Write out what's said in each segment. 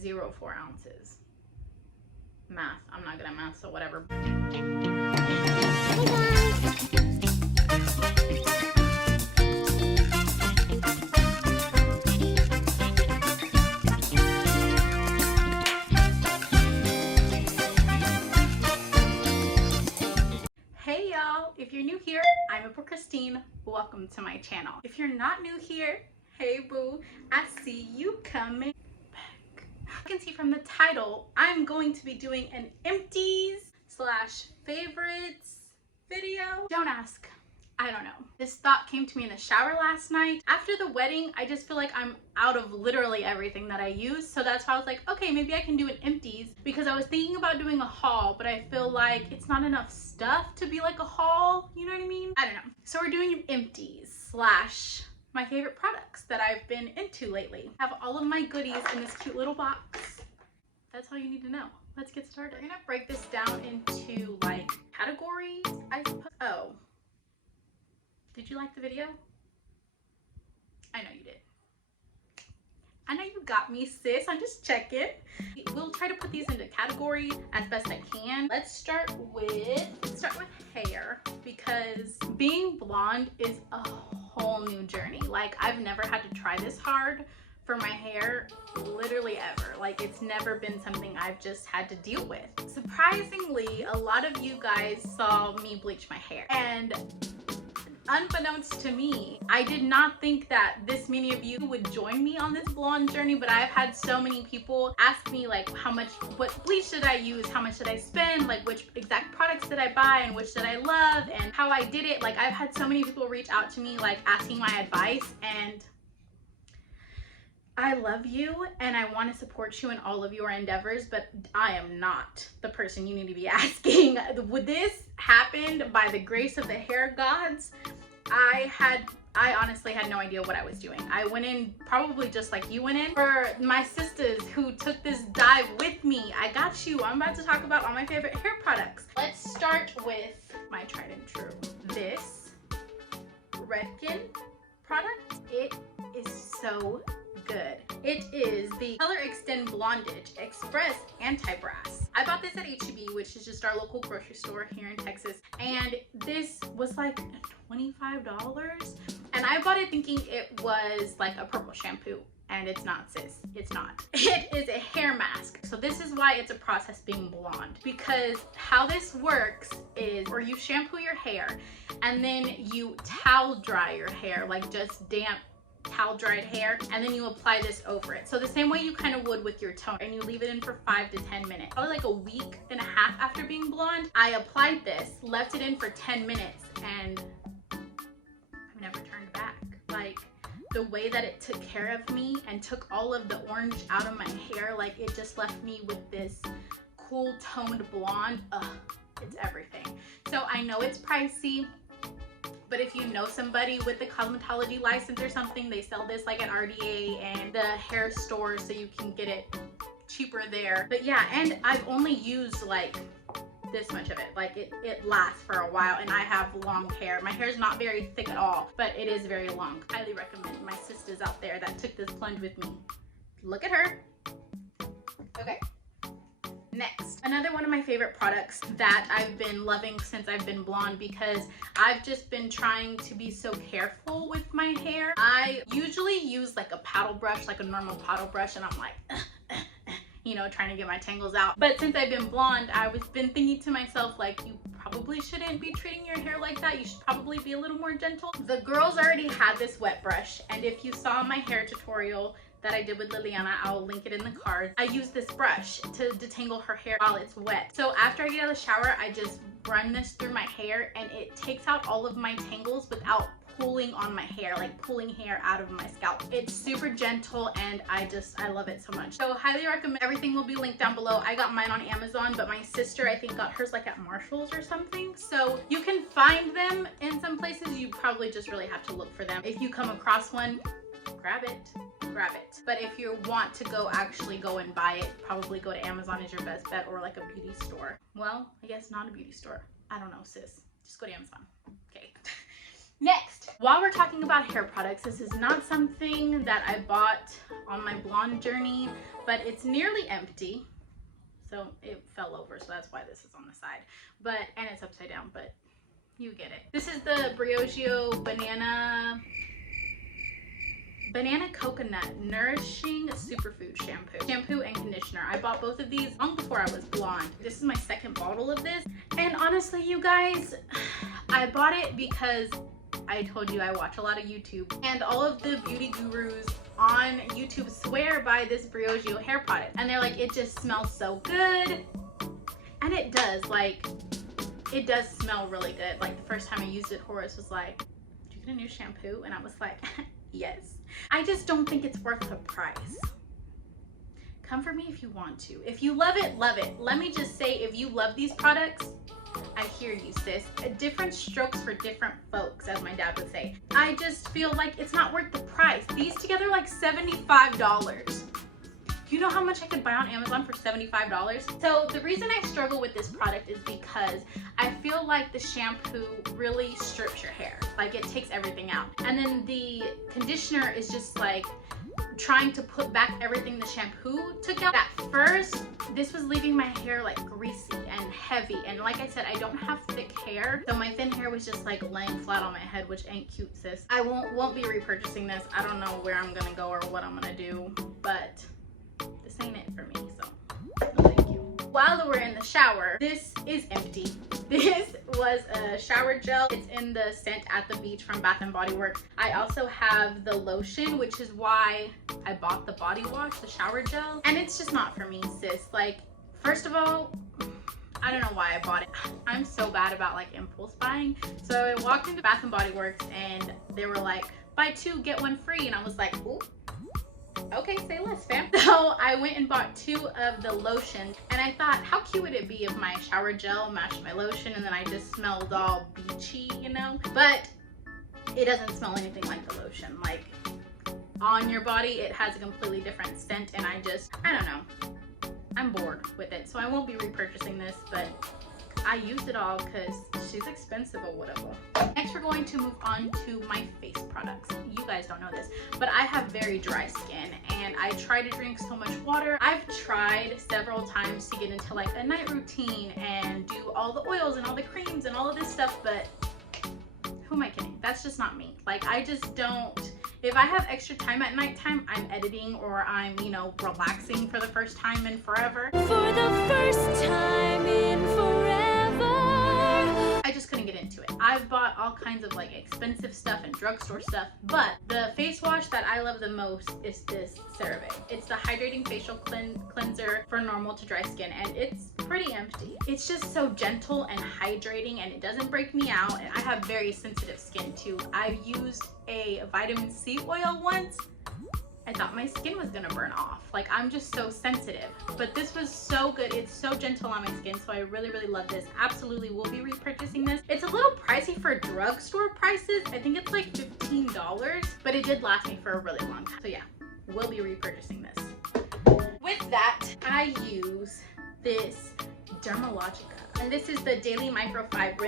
0.04 ounces. Math. I'm not good at math, so whatever. Hey y'all, if you're new here, I'm April Christine. Welcome to my channel. If you're not new here, hey boo, I see you coming back. You can see from the title, I'm going to be doing an empties / favorites video. Don't ask. I don't know. This thought came to me in the shower last night. After the wedding, I just feel like I'm out of literally everything that I use. So that's why I was like, okay, maybe I can do an empties, because I was thinking about doing a haul, but I feel like it's not enough stuff to be like a haul. You know what I mean? I don't know. So we're doing an empties / my favorite products that I've been into lately. I have all of my goodies in this cute little box. That's all you need to know. Let's get started. We're gonna break this down into like categories, I suppose. Oh. Did you like the video? I know you did. I know you got me, sis. I'm just checking. We'll try to put these into categories as best I can. Let's start with hair, because being blonde is a whole new journey. Like, I've never had to try this hard for my hair, literally ever. Like, it's never been something I've just had to deal with. Surprisingly, a lot of you guys saw me bleach my hair, and unbeknownst to me, I did not think that this many of you would join me on this blonde journey, but I've had so many people ask me like what bleach did I use, how much did I spend, like which exact products did I buy and which did I love and how I did it. Like, I've had so many people reach out to me like asking my advice, and I love you and I want to support you in all of your endeavors, but I am not the person you need to be asking. Would this happen by the grace of the hair gods? I honestly had no idea what I was doing. I went in probably just like you went in. For my sisters who took this dive with me, I got you. I'm about to talk about all my favorite hair products. Let's start with my tried and true. This Redken product. It is so good. It is the Color Extend Blondage Express Anti-Brass. I bought this at H-E-B, which is just our local grocery store here in Texas, and this was like $25, and I bought it thinking it was like a purple shampoo, and it's not, sis. It's not. It is a hair mask. So this is why it's a process being blonde, because how this works is, or you shampoo your hair and then you towel dry your hair, like just damp towel dried hair, and then you apply this over it. So the same way you kind of would with your toner, and you leave it in for 5 to 10 minutes. Probably like a week and a half after being blonde, I applied this, left it in for 10 minutes, and I've never turned back. Like, the way that it took care of me and took all of the orange out of my hair, like it just left me with this cool toned blonde. Ugh, it's everything. So I know it's pricey, but if you know somebody with the cosmetology license or something, they sell this like at RDA and the hair stores, so you can get it cheaper there. But yeah, and I've only used like this much of it. Like it lasts for a while, and I have long hair. My hair is not very thick at all, but it is very long. Highly recommend. My sisters out there that took this plunge with me. Look at her. Okay. Next, another one of my favorite products that I've been loving since I've been blonde, because I've just been trying to be so careful with my hair. I usually use like a paddle brush, like a normal paddle brush, and I'm like, you know, trying to get my tangles out. But since I've been blonde, I've been thinking to myself, like, you probably shouldn't be treating your hair like that. You should probably be a little more gentle. The girls already had this wet brush, and if you saw my hair tutorial that I did with Liliana, I'll link it in the cards. I use this brush to detangle her hair while it's wet. So after I get out of the shower, I just run this through my hair, and it takes out all of my tangles without pulling on my hair, like pulling hair out of my scalp. It's super gentle, and I love it so much. So highly recommend. Everything will be linked down below. I got mine on Amazon, but my sister I think got hers like at Marshall's or something. So you can find them in some places. You probably just really have to look for them. If you come across one, grab it. But if you want to actually go and buy it, probably go to Amazon is your best bet, or like a beauty store. Well, I guess not a beauty store. I don't know, sis. Just go to Amazon. Okay. Next, while we're talking about hair products, this is not something that I bought on my blonde journey, but it's nearly empty. So it fell over, so that's why this is on the side. And it's upside down, but you get it. This is the Briogeo Banana Coconut Nourishing Superfood Shampoo and conditioner. I bought both of these long before I was blonde. This is my second bottle of this. And honestly, you guys, I bought it because I told you I watch a lot of YouTube, and all of the beauty gurus on YouTube swear by this Briogeo hair product. And they're like, it just smells so good. And it does, like, it does smell really good. Like the first time I used it, Horace was like, did you get a new shampoo? And I was like, yes. I just don't think it's worth the price. Come for me if you want to. If you love it, love it. Let me just say, if you love these products, I hear you, sis. Different strokes for different folks, as my dad would say. I just feel like it's not worth the price. These together are like $75. You know how much I could buy on Amazon for $75? So the reason I struggle with this product is because I feel like the shampoo really strips your hair. Like it takes everything out. And then the conditioner is just like trying to put back everything the shampoo took out. At first, this was leaving my hair like greasy and heavy. And like I said, I don't have thick hair. So my thin hair was just like laying flat on my head, which ain't cute, sis. I won't be repurchasing this. I don't know where I'm gonna go or what I'm gonna do, but this ain't it for me, so no thank you. While we're in the shower, this is empty. This was a shower gel. It's in the scent At the Beach from Bath & Body Works. I also have the lotion, which is why I bought the body wash, the shower gel. And it's just not for me, sis. Like, first of all, I don't know why I bought it. I'm so bad about like impulse buying. So I walked into Bath & Body Works and they were like, buy 2, get 1 free. And I was like, ooh. Okay, say less, fam. So I went and bought 2 of the lotion, and I thought, how cute would it be if my shower gel matched my lotion and then I just smelled all beachy, you know? But it doesn't smell anything like the lotion. Like on your body, it has a completely different scent, and I don't know. I'm bored with it, so I won't be repurchasing this, but I used it all because she's expensive or whatever. Next, we're going to move on to my face products. You guys don't know this, but I have very dry skin and I try to drink so much water. I've tried several times to get into like a night routine and do all the oils and all the creams and all of this stuff, but who am I kidding? That's just not me. Like, I just don't. If I have extra time at nighttime, I'm editing or I'm, you know, relaxing for the first time in forever. For the first time in forever. I just couldn't get into it. I've bought all kinds of like expensive stuff and drugstore stuff, but the face wash that I love the most is this CeraVe. It's the hydrating facial cleanser for normal to dry skin, and it's pretty empty. It's just so gentle and hydrating, and it doesn't break me out. And I have very sensitive skin too. I've used a vitamin C oil once. I thought my skin was gonna burn off. Like, I'm just so sensitive, but this was so good. It's so gentle on my skin, so I really, really love this. Absolutely will be repurchasing this. It's a little pricey for drugstore prices. I think it's like $15, but it did last me for a really long time. So yeah, we'll be repurchasing this. With that, I use this Dermalogica, and this is the Daily Microfoliant.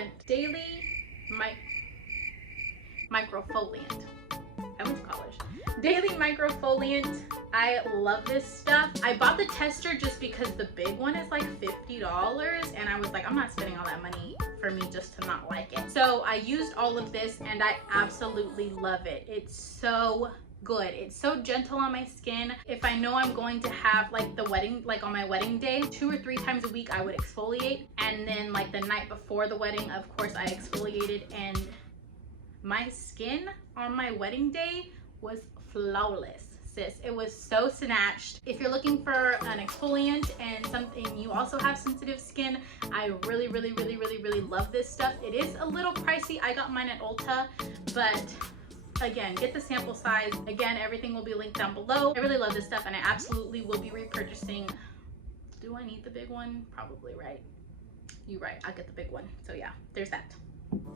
I went to college. Daily Microfoliant. I love this stuff. I bought the tester just because the big one is like $50, and I was like, I'm not spending all that money for me just to not like it. So I used all of this and I absolutely love it. It's so good. It's so gentle on my skin. If I know I'm going to have like the wedding, like on my wedding day, 2 or 3 times a week I would exfoliate, and then like the night before the wedding, of course, I exfoliated, and my skin on my wedding day was flawless, sis. It was so snatched. If you're looking for an exfoliant and something, you also have sensitive skin, I really, really, really, really, really love this stuff. It is a little pricey. I got mine at Ulta, but again, get the sample size. Again, everything will be linked down below. I really love this stuff, and I absolutely will be repurchasing. Do I need the big one? Probably, right? You're right, I'll get the big one. So yeah, there's that.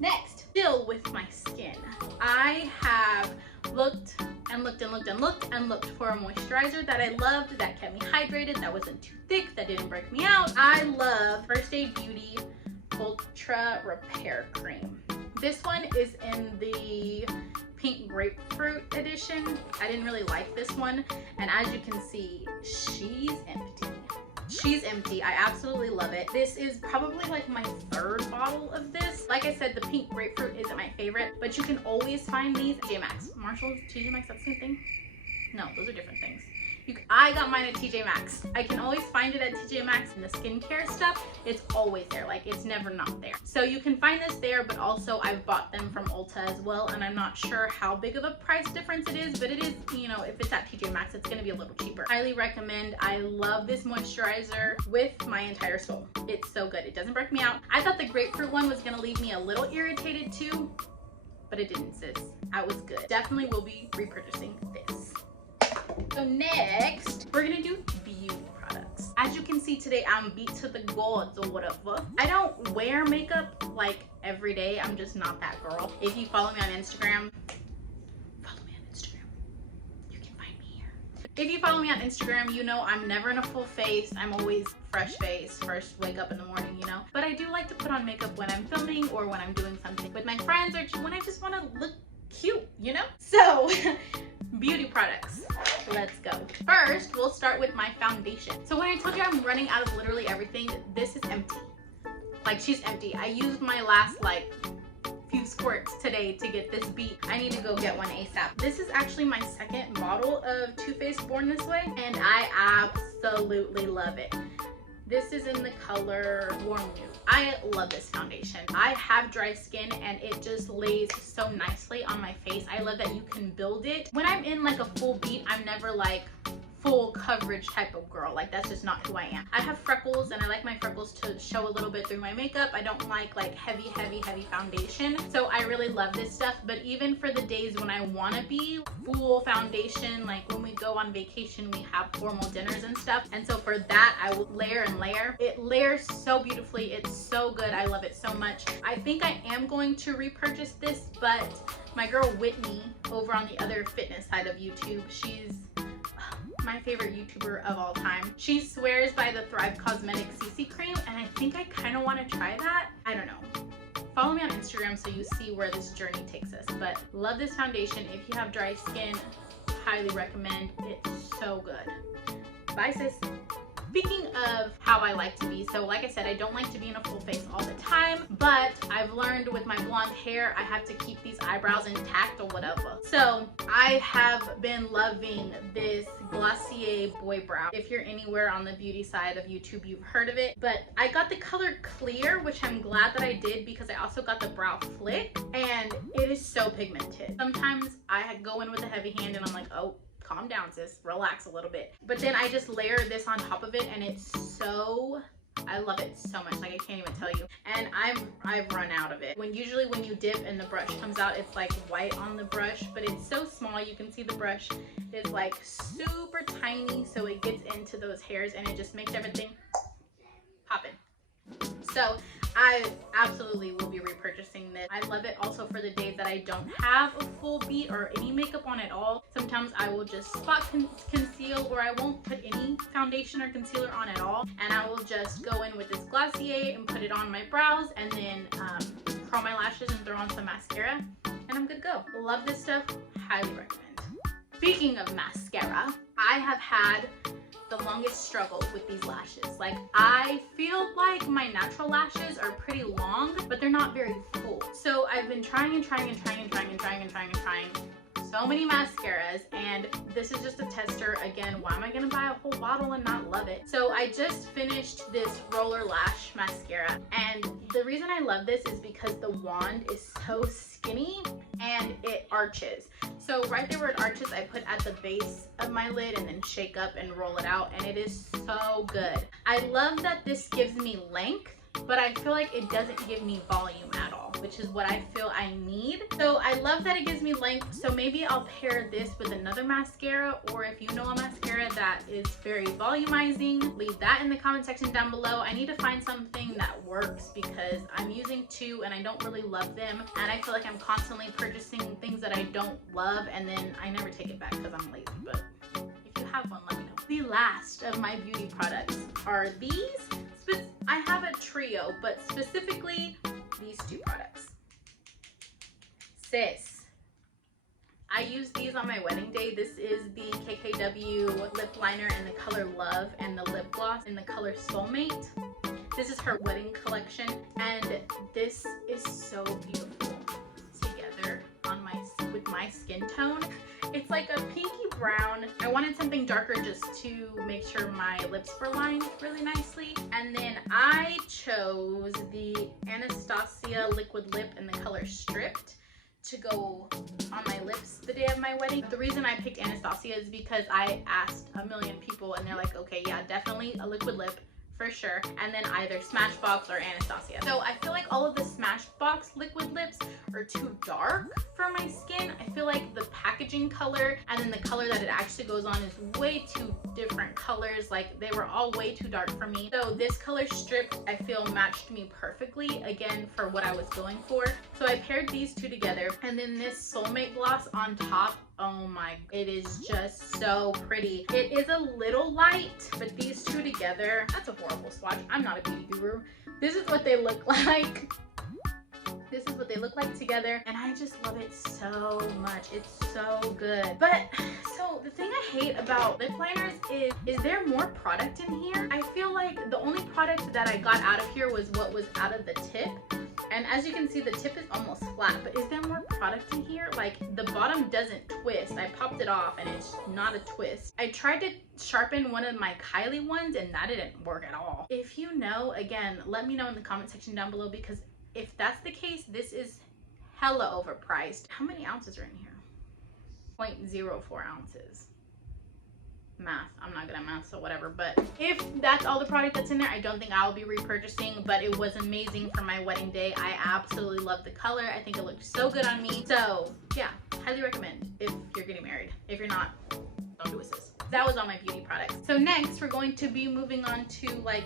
Next, still with my skin, I have looked and looked and looked and looked and looked for a moisturizer that I loved, that kept me hydrated, that wasn't too thick, that didn't break me out. I love First Aid Beauty Ultra Repair Cream. This one is in the pink grapefruit edition. I didn't really like this one, and as you can see, she's empty. She's empty. I absolutely love it. This is probably like my third bottle of this. Like I said, the pink grapefruit isn't my favorite, but you can always find these at TJ Maxx. Marshall's, TJ Maxx, that's the same thing? No, those are different things. I got mine at TJ Maxx. I can always find it at TJ Maxx, and the skincare stuff, it's always there. Like, it's never not there. So you can find this there, but also I've bought them from Ulta as well, and I'm not sure how big of a price difference it is, but it is, you know, if it's at TJ Maxx, it's gonna be a little cheaper. Highly recommend. I love this moisturizer with my entire soul. It's so good. It doesn't break me out. I thought the grapefruit one was gonna leave me a little irritated too, but it didn't, sis. I was good. Definitely will be repurchasing this. So next, we're gonna do beauty products. As you can see today, I'm beat to the gods or whatever. I don't wear makeup like every day. I'm just not that girl. If you follow me on Instagram, you can find me here. If you follow me on Instagram, you know I'm never in a full face. I'm always fresh face, first wake up in the morning, you know. But I do like to put on makeup when I'm filming or when I'm doing something with my friends or when I just wanna look cute, you know? So, beauty products. Let's go. First, we'll start with my foundation. So when I told you I'm running out of literally everything, this is empty. Like, she's empty. I used my last like few squirts today to get this beat. I need to go get one ASAP. This is actually my second bottle of Too Faced Born This Way, and I absolutely love it. This is in the color Warm Nude. I love this foundation. I have dry skin and it just lays so nicely on my face. I love that you can build it. When I'm in like a full beat, I'm never like full coverage type of girl. Like, that's just not who I am. I have freckles and I like my freckles to show a little bit through my makeup. I don't like heavy foundation. So I really love this stuff. But even for the days when I want to be full foundation, like when we go on vacation, we have formal dinners and stuff. And so for that, I will layer and layer. It layers so beautifully. It's so good. I love it so much. I think I am going to repurchase this, but my girl Whitney over on the other fitness side of YouTube, she's my favorite YouTuber of all time. She swears by the Thrive Cosmetics CC cream, and I think I kind of want to try that. I don't know. Follow me on Instagram so you see where this journey takes us. But love this foundation. If you have dry skin, highly recommend. It's so good. Bye, sis. Speaking of how I like to be, so like I said, I don't like to be in a full face all the time, but I've learned with my blonde hair, I have to keep these eyebrows intact or whatever. So I have been loving this Glossier Boy Brow. If you're anywhere on the beauty side of YouTube, you've heard of it, but I got the color Clear, which I'm glad that I did because I also got the Brow Flick, and it is so pigmented. Sometimes I go in with a heavy hand and I'm like, oh, calm down, sis, relax a little bit. But then I just layer this on top of it and it's so, I love it so much, like I can't even tell you. And I've run out of it. Usually when you dip and the brush comes out, it's like white on the brush, but it's so small. You can see the brush is like super tiny, so it gets into those hairs and it just makes everything poppin'. So I absolutely will be repurchasing this. I love it also for the days that I don't have a full beat or any makeup on at all. Sometimes I will just spot conceal, or I won't put any foundation or concealer on at all, and I will just go in with this Glossier and put it on my brows, and then curl my lashes and throw on some mascara, and I'm good to go. Love this stuff, highly recommend. Speaking of mascara, I have had the longest struggle with these lashes. Like, I feel like my natural lashes are pretty long, but they're not very full. So I've been trying so many mascaras, and this is just a tester. Again, why am I gonna buy a whole bottle and not love it? So I just finished this roller lash mascara, and the reason I love this is because the wand is so skinny and it arches. So right there where it arches, I put at the base of my lid and then shake up and roll it out, and it is so good. I love that this gives me length, but I feel like it doesn't give me volume at all, which is what I feel I need. So I love that it gives me length, so maybe I'll pair this with another mascara, or if you know a mascara that is very volumizing, leave that in the comment section down below. I need to find something that works because I'm using two and I don't really love them, and I feel like I'm constantly purchasing things that I don't love and then I never take it back because I'm lazy. But if you have one, let me know. The last of my beauty products are these. I have a trio, but specifically these two products. Sis, I used these on my wedding day. This is the KKW lip liner in the color Love and the lip gloss in the color Soulmate. This is her wedding collection, and this is so beautiful together on with my skin tone. It's like a pinky brown. I wanted something darker just to make sure my lips were lined really nicely. And then I chose the Anastasia liquid lip in the color Stripped to go on my lips the day of my wedding. The reason I picked Anastasia is because I asked a million people and they're like, okay, yeah, definitely a liquid lip for sure, and then either Smashbox or Anastasia. So I feel like all of the Smashbox liquid lips are too dark for my skin. I feel like the packaging color and then the color that it actually goes on is way too different colors. Like they were all way too dark for me. So this color Stripped, I feel matched me perfectly, again, for what I was going for. So I paired these two together, and then this Soulmate gloss on top. Oh my, it is just so pretty. It is a little light, but these two together, that's a horrible swatch. I'm not a beauty guru. This is what they look like. This is what they look like together, and I just love it so much. It's so good. But so the thing I hate about lip liners is there more product in here? I feel like the only product that I got out of here was what was out of the tip. And as you can see, the tip is almost flat, but is there more product in here? Like the bottom doesn't twist. I popped it off and it's not a twist. I tried to sharpen one of my Kylie ones and that didn't work at all. If you know, again, let me know in the comment section down below, because if that's the case, this is hella overpriced. How many ounces are in here? 0.04 ounces. Math, I'm not good at math, so whatever. But if that's all the product that's in there, I don't think I'll be repurchasing, but it was amazing for my wedding day. I absolutely love the color. I think it looked so good on me. So yeah, highly recommend if you're getting married. If you're not, don't do it, sis. That was all my beauty products. So next we're going to be moving on to like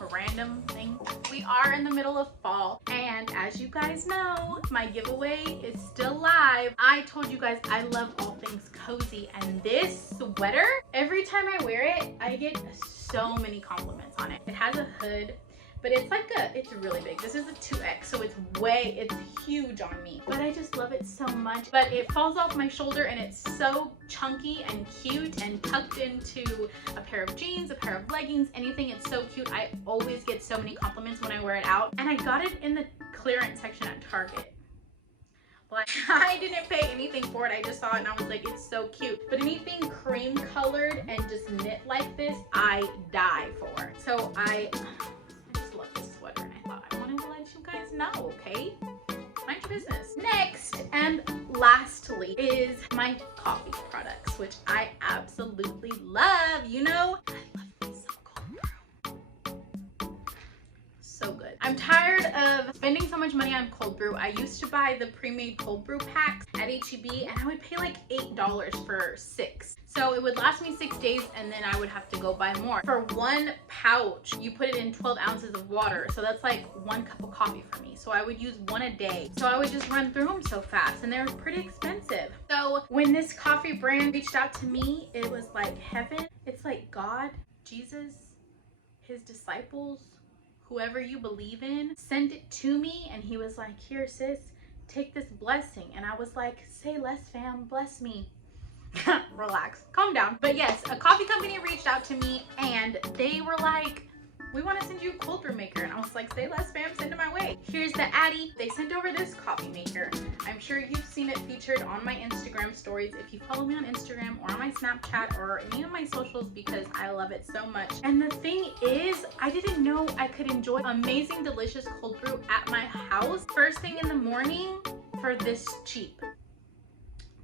a random thing. We are in the middle of fall, and as you guys know, my giveaway is still live. I told you guys I love all things cozy, and this sweater, every time I wear it, I get so many compliments on it. It has a hood, but it's like it's really big. This is a 2X, so it's huge on me. But I just love it so much. But it falls off my shoulder and it's so chunky and cute and tucked into a pair of jeans, a pair of leggings, anything. It's so cute. I always get so many compliments when I wear it out. And I got it in the clearance section at Target. Like, I didn't pay anything for it. I just saw it and I was like, it's so cute. But anything cream colored and just knit like this, I die for. So I just love this sweater, and I thought I wanted to let you guys know, okay? Mind your business. Next and lastly is my coffee products, which I absolutely love. You know, I love me some cold brew. So good. I'm tired of spending so much money on cold brew. I used to buy the pre-made cold brew packs at HEB, and I would pay like $8 for 6. So it would last me 6 days, and then I would have to go buy more. For one pouch, you put it in 12 ounces of water. So that's like 1 cup of coffee for me. So I would use 1 a day. So I would just run through them so fast, and they were pretty expensive. So when this coffee brand reached out to me, it was like heaven. It's like God, Jesus, his disciples, whoever you believe in, sent it to me, and he was like, here, sis, take this blessing. And I was like, say less, fam, bless me. Relax, calm down. But yes, a coffee company reached out to me and they were like, we want to send you a cold brew maker. And I was like, say less, fam, send it my way. Here's the Addy. They sent over this coffee maker. I'm sure you've seen it featured on my Instagram stories if you follow me on Instagram or on my Snapchat or any of my socials, because I love it so much. And the thing is, I didn't know I could enjoy amazing, delicious cold brew at my house first thing in the morning for this cheap.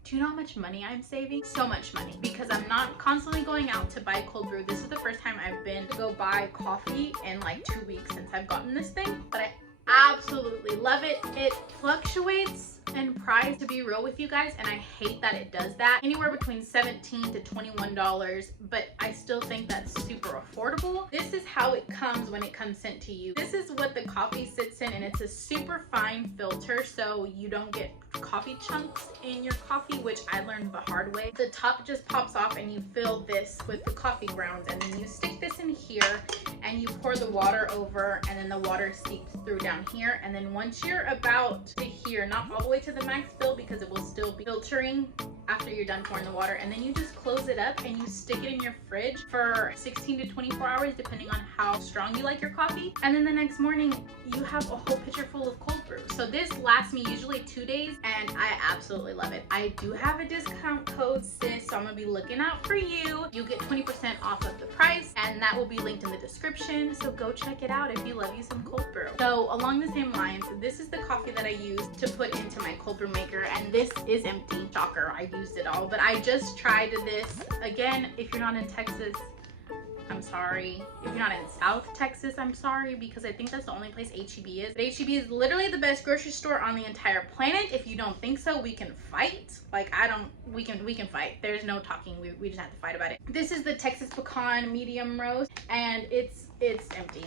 Do you know how much money I'm saving? So much money, because I'm not constantly going out to buy cold brew. This is the first time I've been to go buy coffee in like 2 weeks since I've gotten this thing, but I absolutely love it. It fluctuates in price, to be real with you guys, and I hate that it does that. Anywhere between $17 to $21, but I still think that's super affordable. This is how it comes when it comes sent to you. This is what the coffee sits in, and it's a super fine filter, so you don't get coffee chunks in your coffee, which I learned the hard way. The top just pops off and you fill this with the coffee grounds, and then you stick this in here and you pour the water over, and then the water seeps through down here. And then once you're about to here, not all the way to the max fill because it will still be filtering after you're done pouring the water, and then you just close it up and you stick it in your fridge for 16 to 24 hours depending on how strong you like your coffee. And then the next morning you have a whole pitcher full of cold brew. So this lasts me usually 2 days and I absolutely love it. I do have a discount code, sis, so I'm gonna be looking out for you. You get 20% off of the price, and that will be linked in the description, so go check it out if you love you some cold brew. So along the same lines, this is the coffee that I use to put into my cold brew maker, and this is empty. Shocker, I used it all, but I just tried this. Again, if you're not in Texas, I'm sorry. If you're not in South Texas, I'm sorry, because I think that's the only place HEB is. But HEB is literally the best grocery store on the entire planet. If you don't think so, we can fight. Like, we can fight. There's no talking. We just have to fight about it. This is the Texas Pecan medium roast, and it's empty.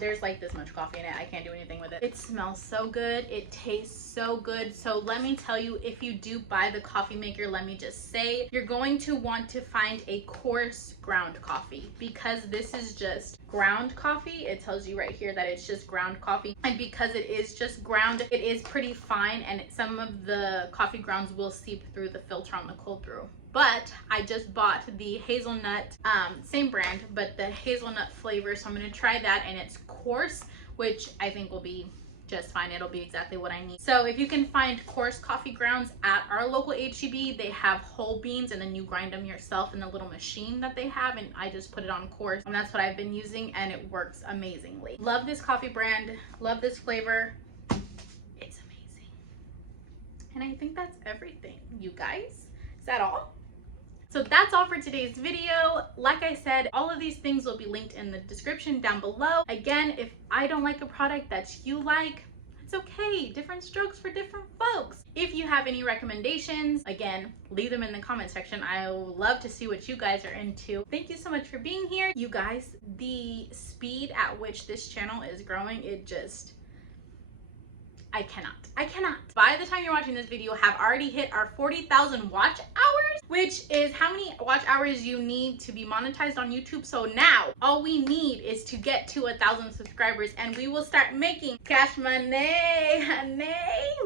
There's like this much coffee in it. I can't do anything with it. It smells so good. It tastes so good. So let me tell you, if you do buy the coffee maker, let me just say, you're going to want to find a coarse ground coffee, because this is just ground coffee. It tells you right here that it's just ground coffee, and because it is just ground, it is pretty fine, and some of the coffee grounds will seep through the filter on the cold brew. But I just bought the hazelnut, same brand, but the hazelnut flavor, so I'm going to try that, and it's coarse, which I think will be just fine. It'll be exactly what I need. So if you can find coarse coffee grounds at our local HEB, they have whole beans, and then you grind them yourself in the little machine that they have, and I just put it on coarse, and that's what I've been using, and it works amazingly. Love this coffee brand, love this flavor. It's amazing. And I think that's everything, you guys. Is that all? So that's all for today's video. Like I said, all of these things will be linked in the description down below. Again, if I don't like a product that you like, it's okay. Different strokes for different folks. If you have any recommendations, again, leave them in the comment section. I would love to see what you guys are into. Thank you so much for being here. You guys, the speed at which this channel is growing, it just... I cannot. By the time you're watching this video, have already hit our 40,000 watch hours, which is how many watch hours you need to be monetized on YouTube. So now all we need is to get to 1,000 subscribers, and we will start making cash money, honey.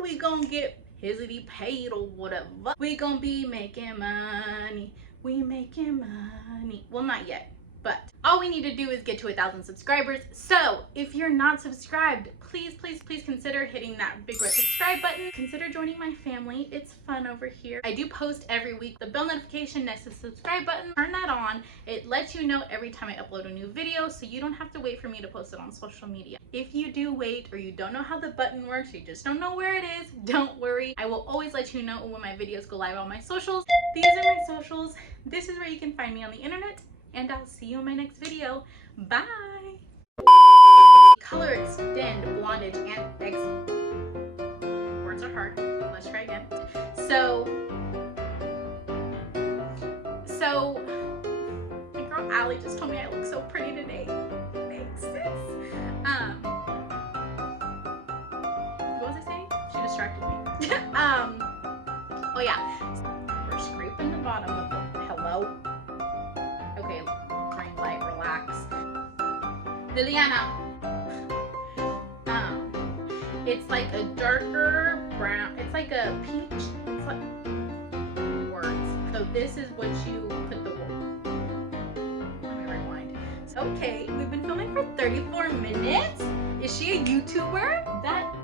We gonna get hizzy paid or whatever. We gonna be making money. We making money. Well, not yet, but all we need to do is get to 1,000 subscribers. So if you're not subscribed, please consider hitting that big red subscribe button. Consider joining my family. It's fun over here. I do post every week. The bell notification next to the subscribe button, turn that on. It lets you know every time I upload a new video, so you don't have to wait for me to post it on social media. If you do wait, or you don't know how the button works, or you just don't know where it is, don't worry. I will always let you know when my videos go live on my socials. These are my socials. This is where you can find me on the internet, and I'll see you in my next video. Bye! Color extend, blondage, and words are hard. Let's try again. So my girl Allie just told me I look so pretty today. Thanks, sis. What was I saying? She distracted me. Oh yeah. We're scraping the bottom of it. Hello. Okay, green light, relax. Liliana. It's like a darker brown. It's like a peach. It's like words. So this is what you put the. Let me rewind. Okay, we've been filming for 34 minutes. Is she a YouTuber? That